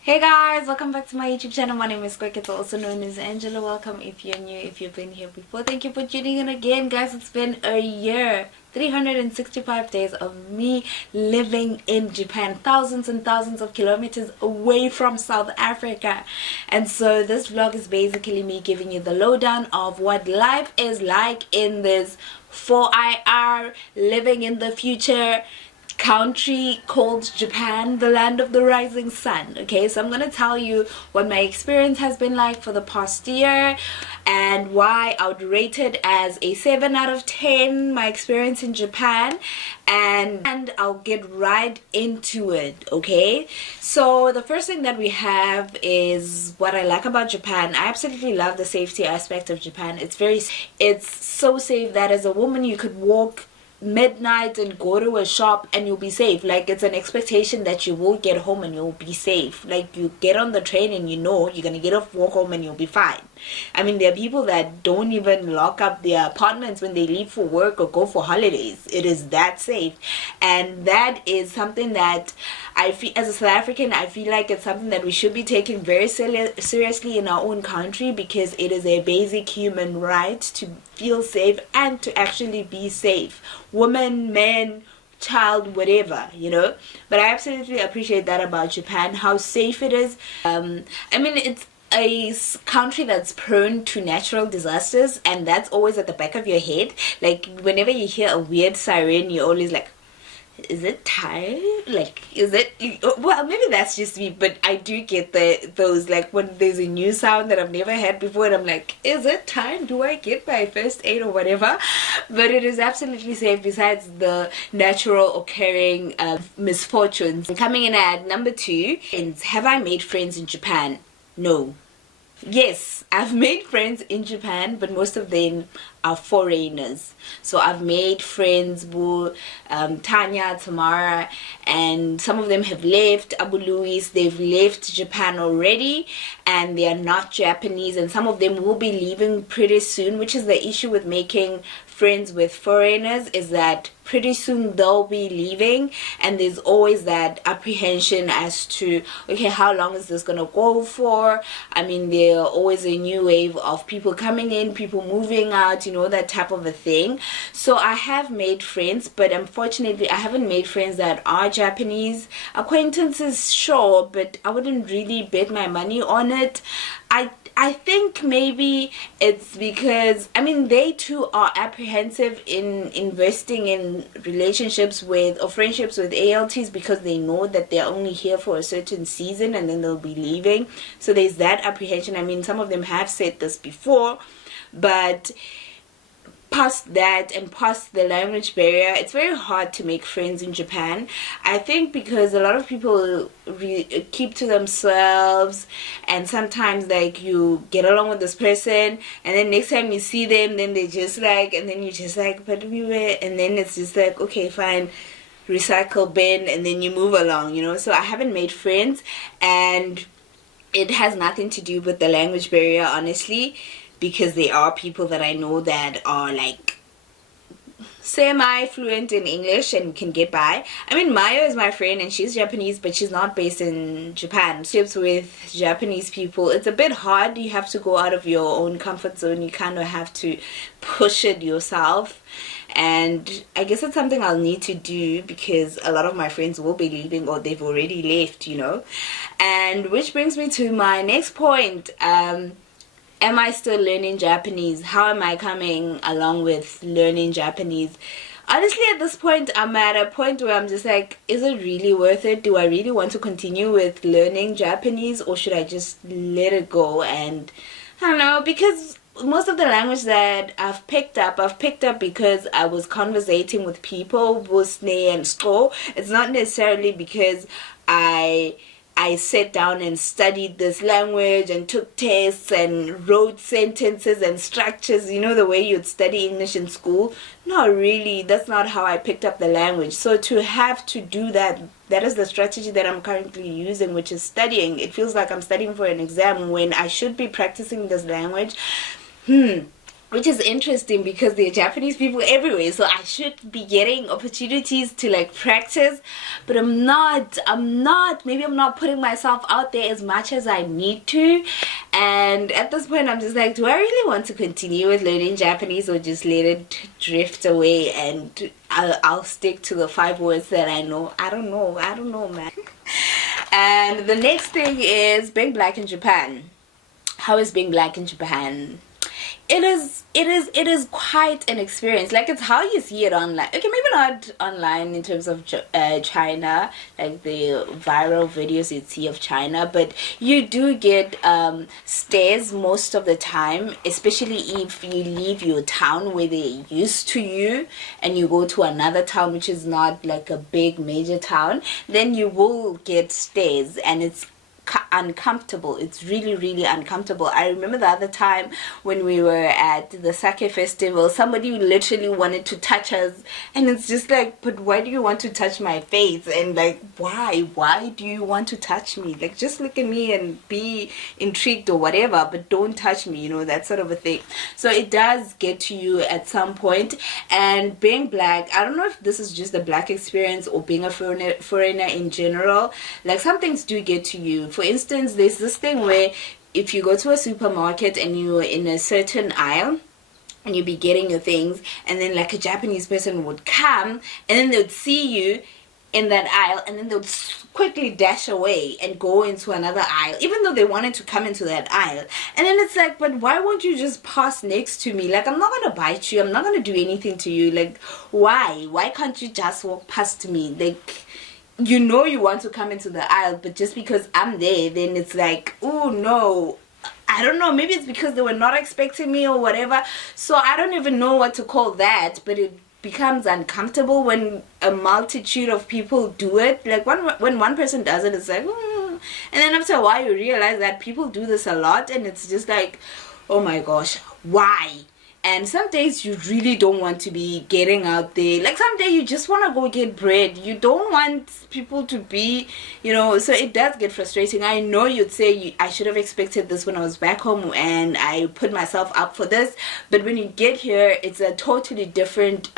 Hey guys, welcome back to my YouTube channel. My name is Quick, also known as Angela. Welcome if you're new, if you've been here before. Thank you for tuning in again, guys. It's been a year, 365 days of me living in Japan, thousands and thousands of kilometers away from South Africa. And so this vlog is basically me giving you the lowdown of what life is like in this 4IR, living in the future country called Japan, the land of the rising sun. Okay, so I'm gonna tell you what my experience has been like for the past year and why I would rate it as a 7 out of 10, my experience in Japan, and I'll get right into it. Okay, so the first thing that we have is what I like about Japan. I absolutely love the safety aspect of Japan. It's so safe that as a woman you could walk midnight and go to a shop and you'll be safe. Like, it's an expectation that you will get home and you'll be safe. Like, you get on the train and you know you're gonna get off, walk home, and you'll be fine. I mean, there are people that don't even lock up their apartments when they leave for work or go for holidays. It is that safe, and that is something that I feel, as a South African, I feel like it's something that we should be taking very seriously in our own country, because it is a basic human right to feel safe and to actually be safe. Women, men, child, whatever, you know. But I absolutely appreciate that about Japan, how safe it is. I mean, it's a country that's prone to natural disasters, and that's always at the back of your head. Like, whenever you hear a weird siren, you're always like, is it time? Like, is it? Well, maybe that's just me, but I do get those, like, when there's a new sound that I've never heard before, and I'm like, is it time? Do I get my first aid or whatever? But it is absolutely safe, besides the natural occurring misfortunes. Coming in at number 2 is, have I made friends in Japan? No. Yes, I've made friends in Japan, but most of them are foreigners. So I've made friends with Tanya, Tamara, and some of them have left. Abu Louis, they've left Japan already, and they are not Japanese, and some of them will be leaving pretty soon, which is the issue with making friends with foreigners, is that pretty soon they'll be leaving, and there's always that apprehension as to, okay, how long is this gonna go for? I mean, there are always a new wave of people coming in, people moving out, you know, that type of a thing. So I have made friends, but unfortunately I haven't made friends that are Japanese. Acquaintances, sure, but I wouldn't really bet my money on it. I think maybe it's because, I mean, they too are apprehensive in investing in relationships with or friendships with ALTs, because they know that they're only here for a certain season and then they'll be leaving. So there's that apprehension. I mean, some of them have said this before, but past that and past the language barrier, it's very hard to make friends in Japan. I think because a lot of people keep to themselves, and sometimes, like, you get along with this person and then next time you see them, then they just like, and then you're just like, but we were, and then it's just like, okay, fine, recycle bin, and then you move along, you know. So I haven't made friends, and it has nothing to do with the language barrier, honestly, because there are people that I know that are like semi-fluent in English and can get by. I mean, Maya is my friend and she's Japanese, but she's not based in Japan. Ships with Japanese people, it's a bit hard. You have to go out of your own comfort zone. You kind of have to push it yourself, and I guess it's something I'll need to do, because a lot of my friends will be leaving or they've already left, you know. And which brings me to my next point. Am I still learning Japanese? How am I coming along with learning Japanese? Honestly, at this point, I'm at a point where I'm just like, is it really worth it? Do I really want to continue with learning Japanese, or should I just let it go? And I don't know, because most of the language that I've picked up because I was conversating with people, Busne and Sko. It's not necessarily because I sat down and studied this language and took tests and wrote sentences and structures, you know, the way you'd study English in school. Not really. That's not how I picked up the language. So to have to do that, that is the strategy that I'm currently using, which is studying. It feels like I'm studying for an exam when I should be practicing this language. which is interesting because there are Japanese people everywhere, so I should be getting opportunities to like practice, but maybe I'm not putting myself out there as much as I need to. And at this point I'm just like, do I really want to continue with learning Japanese, or just let it drift away and I'll stick to the 5 words that I know? I don't know, man. And the next thing is being black in Japan. How is being black in Japan? It is quite an experience. Like, it's how you see it online. Okay, maybe not online in terms of China, like the viral videos you'd see of China, but you do get stares most of the time, especially if you leave your town where they're used to you and you go to another town which is not like a big major town. Then you will get stares, and it's uncomfortable. It's really uncomfortable. I remember the other time when we were at the sake festival, somebody literally wanted to touch us, and it's just like, but why do you want to touch my face? And like, why do you want to touch me? Like, just look at me and be intrigued or whatever, but don't touch me, you know, that sort of a thing. So it does get to you at some point. And being black, I don't know if this is just the black experience or being a foreigner in general, like some things do get to you. For instance, there's this thing where if you go to a supermarket and you're in a certain aisle and you be getting your things, and then like a Japanese person would come and then they would see you in that aisle, and then they would quickly dash away and go into another aisle, even though they wanted to come into that aisle. And then it's like, but why won't you just pass next to me? Like, I'm not gonna bite you, I'm not gonna do anything to you. Like, why can't you just walk past me? Like, you know you want to come into the aisle, but just because I'm there, then it's like, oh no. I don't know, maybe it's because they were not expecting me or whatever. So I don't even know what to call that, but it becomes uncomfortable when a multitude of people do it. Like, when one person does it, it's like, and then after a while you realize that people do this a lot, and it's just like, oh my gosh, why? And some days you really don't want to be getting out there. Like, some day you just want to go get bread. You don't want people to be, you know, so it does get frustrating. I know you'd say, I should have expected this when I was back home and I put myself up for this. But when you get here, it's a totally different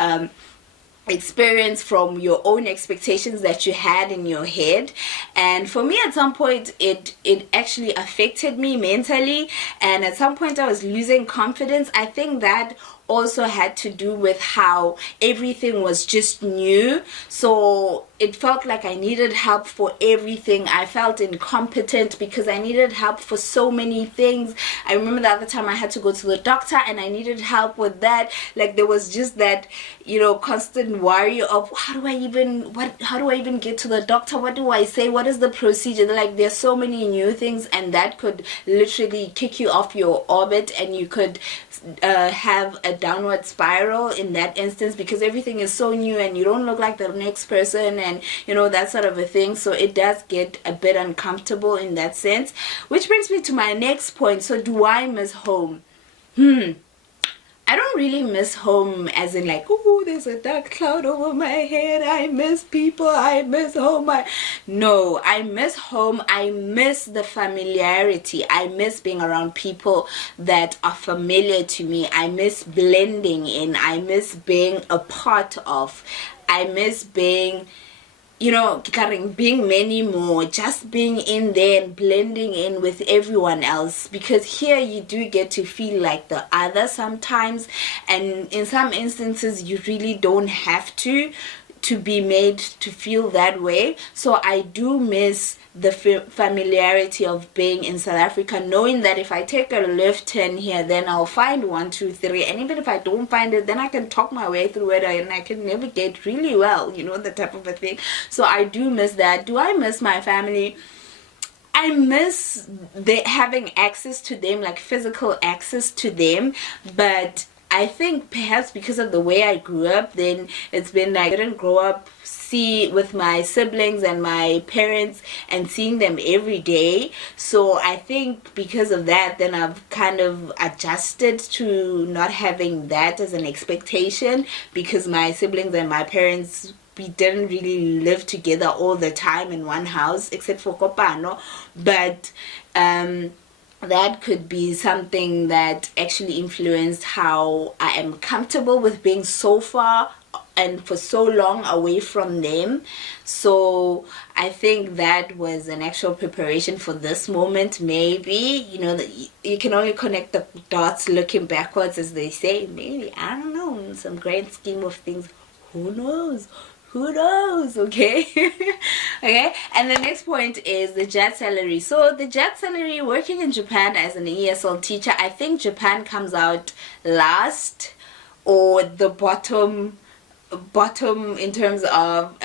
experience from your own expectations that you had in your head. And for me, at some point it actually affected me mentally, and at some point I was losing confidence. I think that also had to do with how everything was just new, so it felt like I needed help for everything. I felt incompetent because I needed help for so many things. I remember the other time I had to go to the doctor and I needed help with that. Like, there was just that, you know, constant worry of how do I even get to the doctor? What do I say? What is the procedure? Like, there's so many new things, and that could literally kick you off your orbit, and you could have a downward spiral in that instance, because everything is so new and you don't look like the next person, and you know, that sort of a thing. So it does get a bit uncomfortable in that sense, which brings me to my next point. So do I miss home? I don't really miss home as in like, oh, there's a dark cloud over my head, I miss people, I miss home. No, I miss home. I miss the familiarity. I miss being around people that are familiar to me. I miss blending in. I miss being a part of. I miss being, you know, being many more, just being in there and blending in with everyone else. Because here you do get to feel like the other sometimes, and in some instances you really don't have to be made to feel that way. So I do miss the familiarity of being in South Africa, knowing that if I take a left turn here, then I'll find 1, 2, 3, and even if I don't find it, then I can talk my way through it and I can navigate really well, you know, the type of a thing. So I do miss that. Do I miss my family? I miss having access to them, like physical access to them, but I think perhaps because of the way I grew up, then it's been like I didn't grow up with my siblings and my parents and seeing them every day. So I think because of that, then I've kind of adjusted to not having that as an expectation, because my siblings and my parents, we didn't really live together all the time in one house except for Kopano. But that could be something that actually influenced how I am comfortable with being so far and for so long away from them. So I think that was an actual preparation for this moment. Maybe, you know, you can only connect the dots looking backwards, as they say. Maybe, I don't know, in some grand scheme of things, who knows? Who knows? Okay. Okay. And the next point is the jet salary. So the jet salary, working in Japan as an ESL teacher, I think Japan comes out last, or the bottom in terms of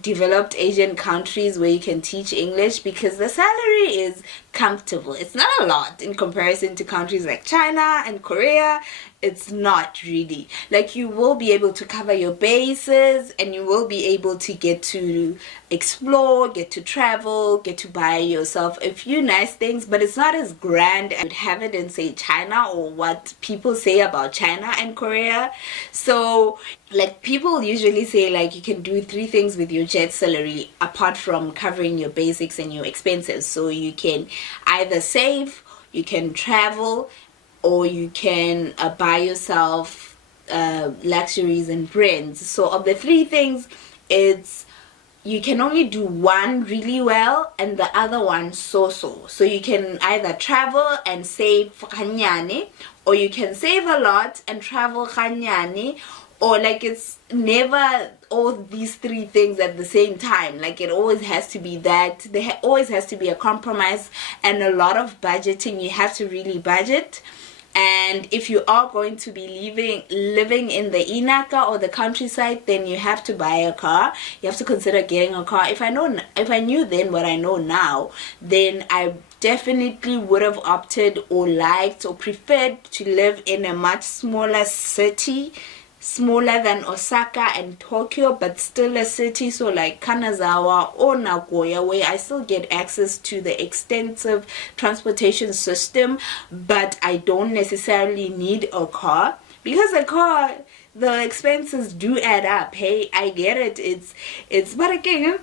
developed Asian countries where you can teach English, because the salary is comfortable. It's not a lot in comparison to countries like China and Korea. It's not really. Like, you will be able to cover your bases, and you will be able to get to explore, get to travel, get to buy yourself a few nice things, but it's not as grand as you'd have it in, say, China, or what people say about China and Korea. So, like, people usually say, like, you can do 3 things with your jet salary apart from covering your basics and your expenses. So you can either save, you can travel, or you can buy yourself luxuries and brands. So of the 3 things, it's you can only do one really well and the other one so-so. So you can either travel and save kanyane, or you can save a lot and travel kanyane, or like, it's never all these 3 things at the same time. Like, it always has to be that. There always has to be a compromise and a lot of budgeting. You have to really budget. And if you are going to be living in the inaka or the countryside, then you have to buy a car. You have to consider getting a car. If I knew then what I know now, then I definitely would have opted or liked or preferred to live in a much smaller city, smaller than Osaka and Tokyo, but still a city. So like Kanazawa or Nagoya, where I still get access to the extensive transportation system, but I don't necessarily need a car, because a car, the expenses do add up. Hey, I get it. It's but again,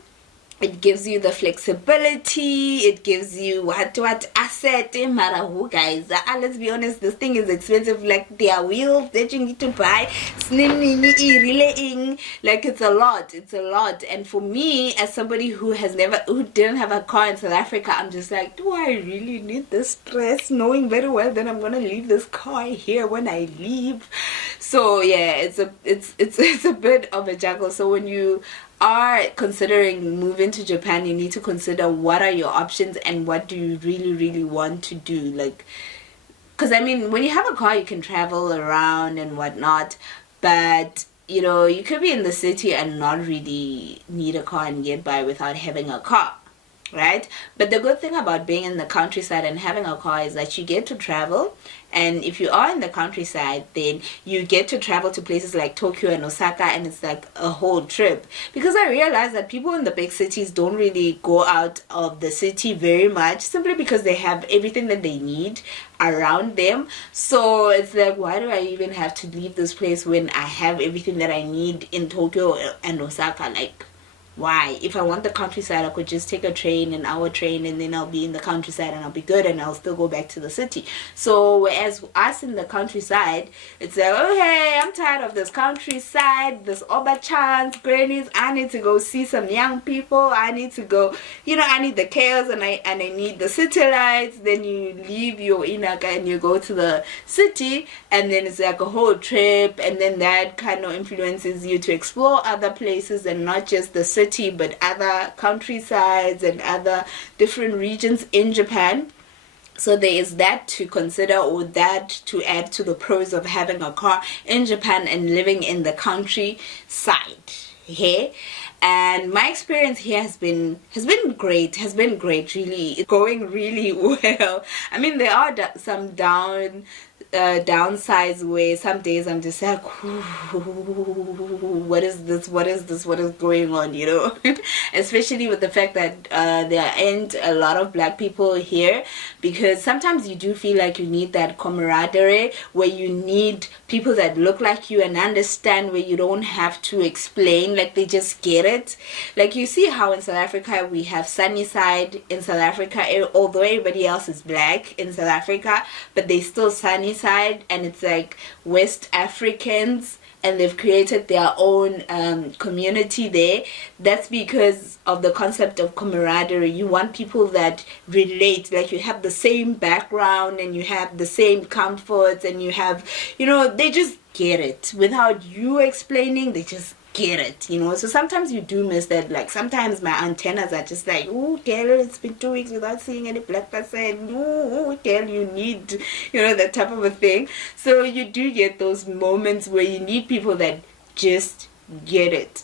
it gives you the flexibility, it gives you what asset, matter who, guys. Let's be honest, this thing is expensive. Like, there are wheels that you need to buy, like, it's a lot. And for me, as somebody who didn't have a car in South Africa, I'm just like, do I really need this stress, knowing very well that I'm gonna leave this car here when I leave? So yeah, it's a bit of a juggle. So when you are considering moving to Japan, you need to consider what are your options and what do you really want to do. Like, because I mean, when you have a car, you can travel around and whatnot, but you know, you could be in the city and not really need a car and get by without having a car, right? But the good thing about being in the countryside and having a car is that you get to travel. And if you are in the countryside, then you get to travel to places like Tokyo and Osaka, and it's like a whole trip. Because I realize that people in the big cities don't really go out of the city very much, simply because they have everything that they need around them. So it's like, why do I even have to leave this place when I have everything that I need in Tokyo and Osaka? Like, why? If I want the countryside, I could just take an hour train, and then I'll be in the countryside and I'll be good, and I'll still go back to the city. So whereas us in the countryside, it's like, okay, I'm tired of this countryside, this oba-chans, grannies, I need to go see some young people, I need to go, I need the chaos, and I need the city lights. Then you leave your inaka and you go to the city, and then it's like a whole trip, and then that kind of influences you to explore other places, and not just the city, but other countrysides and other different regions in Japan. So there is that to consider, or that to add to the pros of having a car in Japan and living in the countryside. Okay? And my experience here has been great, really. It's going really well. I mean, there are some downsides where some days I'm just like, what is this? What is this? What is going on? You know, especially with the fact that there aren't a lot of black people here, because sometimes you do feel like you need that camaraderie where you need people that look like you and understand, where you don't have to explain, like they just get it. Like you see how in South Africa we have sunny side in South Africa, although everybody else is black in South Africa, but they still sunny side, and it's like West Africans, and they've created their own community there. That's because of the concept of camaraderie. You want people that relate, like you have the same background and you have the same comforts, and you have, you know, they just get it without you explaining. They just get it, you know. So sometimes you do miss that. Like sometimes my antennas are just like, oh girl, it's been 2 weeks without seeing any black person. Oh girl, you need, you know, that type of a thing. So you do get those moments where you need people that just get it.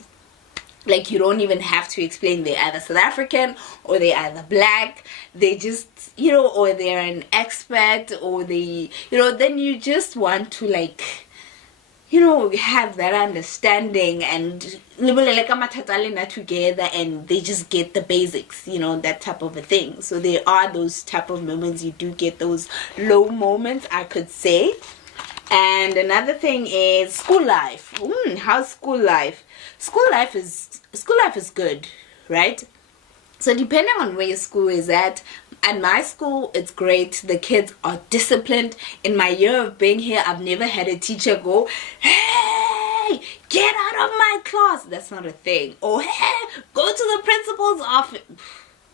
Like you don't even have to explain. They're either South African or they're either black. They just, you know, or they're an expat, or they, you know, then you just want to, like, you know, have that understanding and together, and they just get the basics, you know, that type of a thing. So there are those type of moments. You do get those low moments, I could say. And another thing is school life. How's school life? School life is good, right? So depending on where your school is at my school, it's great. The kids are disciplined. In my year of being here, I've never had a teacher go, hey, get out of my class. That's not a thing. Or, hey, go to the principal's office.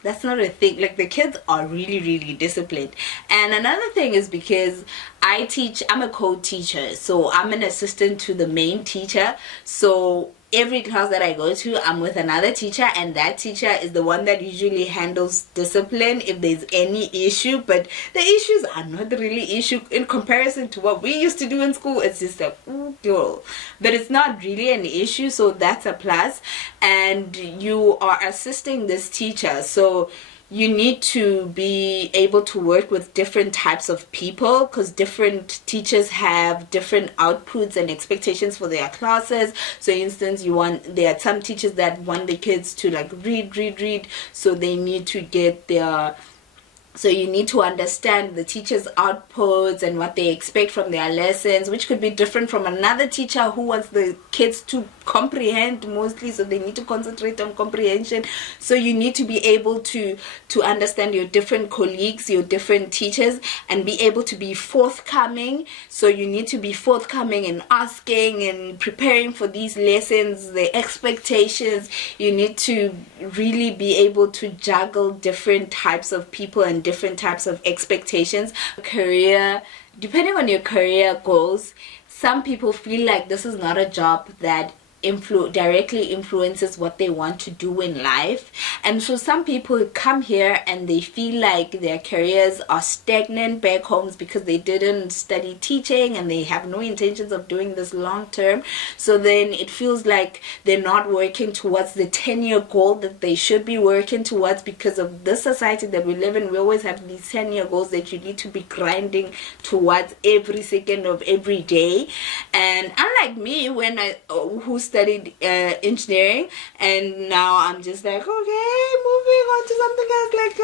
That's not a thing. Like, the kids are really, really disciplined. And another thing is because I'm a co-teacher, so I'm an assistant to the main teacher. So every class that I go to, I'm with another teacher, and that teacher is the one that usually handles discipline if there's any issue. But the issues are not really issue in comparison to what we used to do in school. It's just like, ooh, girl. But it's not really an issue, so that's a plus. And you are assisting this teacher, so you need to be able to work with different types of people, because different teachers have different outputs and expectations for their classes. So instance, there are some teachers that want the kids to like read, so they need to get their, so you need to understand the teacher's outputs and what they expect from their lessons, which could be different from another teacher who wants the kids to comprehend mostly, so they need to concentrate on comprehension. So you need to be able to understand your different colleagues, your different teachers, and be able to be forthcoming. So you need to be forthcoming in asking and preparing for these lessons, the expectations. You need to really be able to juggle different types of people and different types of expectations. Career, depending on your career goals, some people feel like this is not a job that directly influences what they want to do in life. And so some people come here and they feel like their careers are stagnant back homes because they didn't study teaching and they have no intentions of doing this long term. So then it feels like they're not working towards the 10-year goal that they should be working towards. Because of the society that we live in, we always have these 10-year goals that you need to be grinding towards every second of every day. And unlike me, when who studied engineering, and now I'm just like, okay, moving on to something else. Like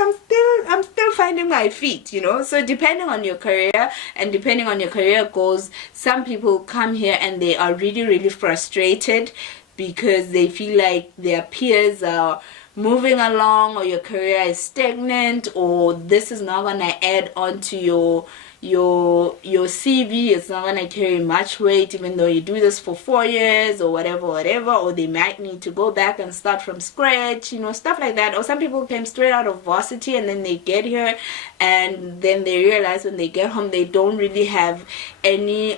I'm still finding my feet, you know. So depending on your career and depending on your career goals, some people come here and they are really, really frustrated because they feel like their peers are moving along, or your career is stagnant, or this is not gonna add on to your CV. It's not gonna carry much weight even though you do this for 4 years or whatever, or they might need to go back and start from scratch, you know, stuff like that. Or some people came straight out of varsity and then they get here and then they realize when they get home they don't really have any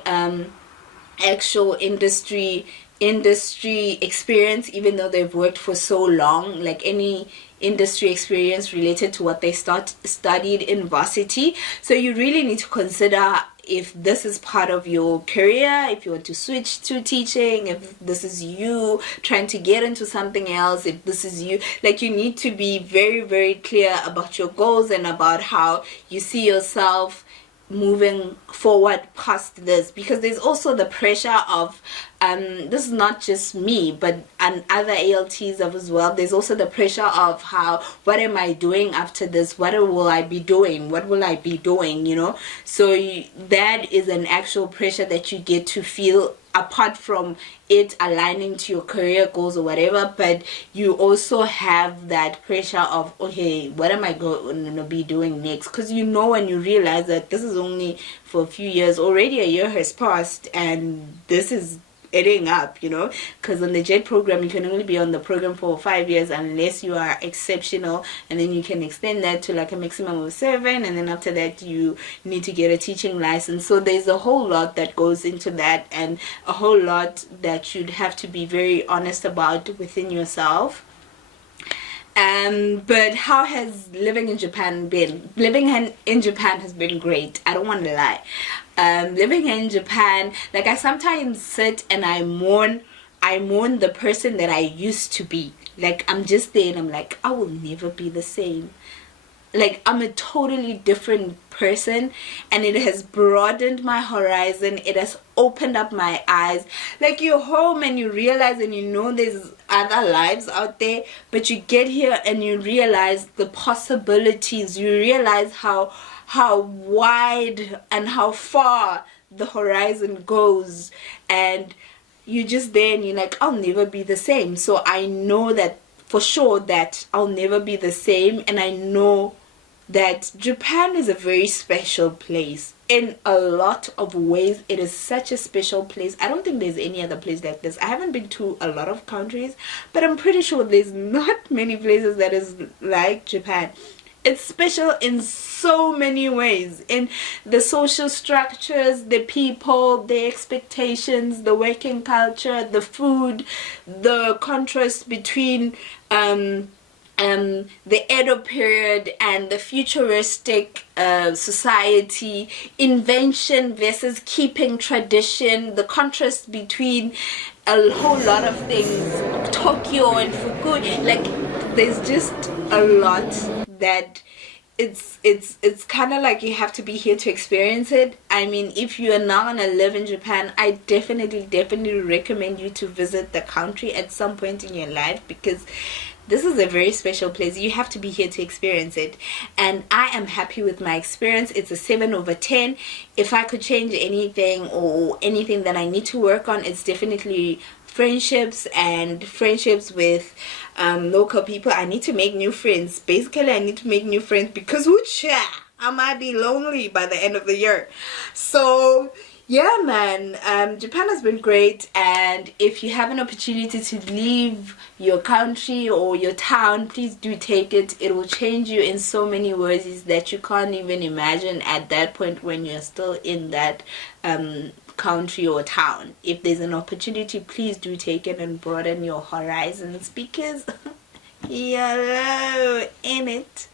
actual industry experience, even though they've worked for so long, like any industry experience related to what they studied in varsity. So you really need to consider if this is part of your career, if you want to switch to teaching, if this is you trying to get into something else, if this is you, like, you need to be very, very clear about your goals and about how you see yourself moving forward past this, because there's also the pressure of this is not just me but and other ALTs as well. There's also the pressure of how, what am I doing after this, what will I be doing, what will I be doing, you know. So that is an actual pressure that you get to feel, apart from it aligning to your career goals or whatever. But you also have that pressure of, okay, what am I going to be doing next? Because you know, when you realize that this is only for a few years, already a year has passed and this is adding up, you know. Because on the JET program, you can only be on the program for 5 years unless you are exceptional, and then you can extend that to like a maximum of 7, and then after that you need to get a teaching license. So there's a whole lot that goes into that, and a whole lot that you'd have to be very honest about within yourself. But how has living in Japan been? Living in Japan has been great, I don't want to lie. Living in Japan, like, I sometimes sit and I mourn the person that I used to be. Like, I'm just there and I'm like, I will never be the same. Like, I'm a totally different person, and it has broadened my horizon. It has opened up my eyes. Like, you're home and you realize, and you know there's other lives out there, but you get here and you realize the possibilities. You realize how wide and how far the horizon goes, and you're just there and you're like, I'll never be the same. So I know that for sure that I'll never be the same, and I know that Japan is a very special place. In a lot of ways, it is such a special place. I don't think there's any other place like this. I haven't been to a lot of countries, but I'm pretty sure there's not many places that is like Japan. It's special in so many ways, in the social structures, the people, the expectations, the working culture, the food, the contrast between the Edo period and the futuristic society, invention versus keeping tradition, the contrast between a whole lot of things, Tokyo and Fukui. Like, there's just a lot that it's kind of like you have to be here to experience it. I mean, if you are now gonna live in Japan, I definitely recommend you to visit the country at some point in your life, because this is a very special place. You have to be here to experience it, and I am happy with my experience. It's a 7/10. If I could change anything or anything that I need to work on, it's definitely friendships, and friendships with local people. I need to make new friends. Basically, I need to make new friends, because I might be lonely by the end of the year. So yeah, man, Japan has been great, and if you have an opportunity to leave your country or your town, please do take it. It will change you in so many ways that you can't even imagine at that point when you're still in that country or town. If there's an opportunity, please do take it and broaden your horizons, because YOLO in it.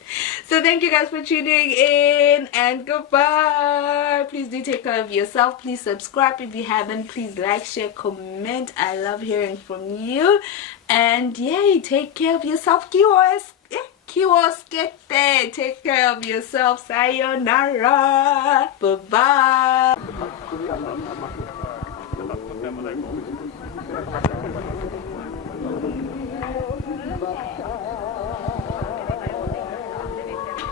So thank you guys for tuning in, and goodbye. Please do take care of yourself. Please subscribe if you haven't. Please like, share, comment. I love hearing from you. And yay, take care of yourself, Kiwas. Kiwas, get there. Take care of yourself. Sayonara. Bye bye.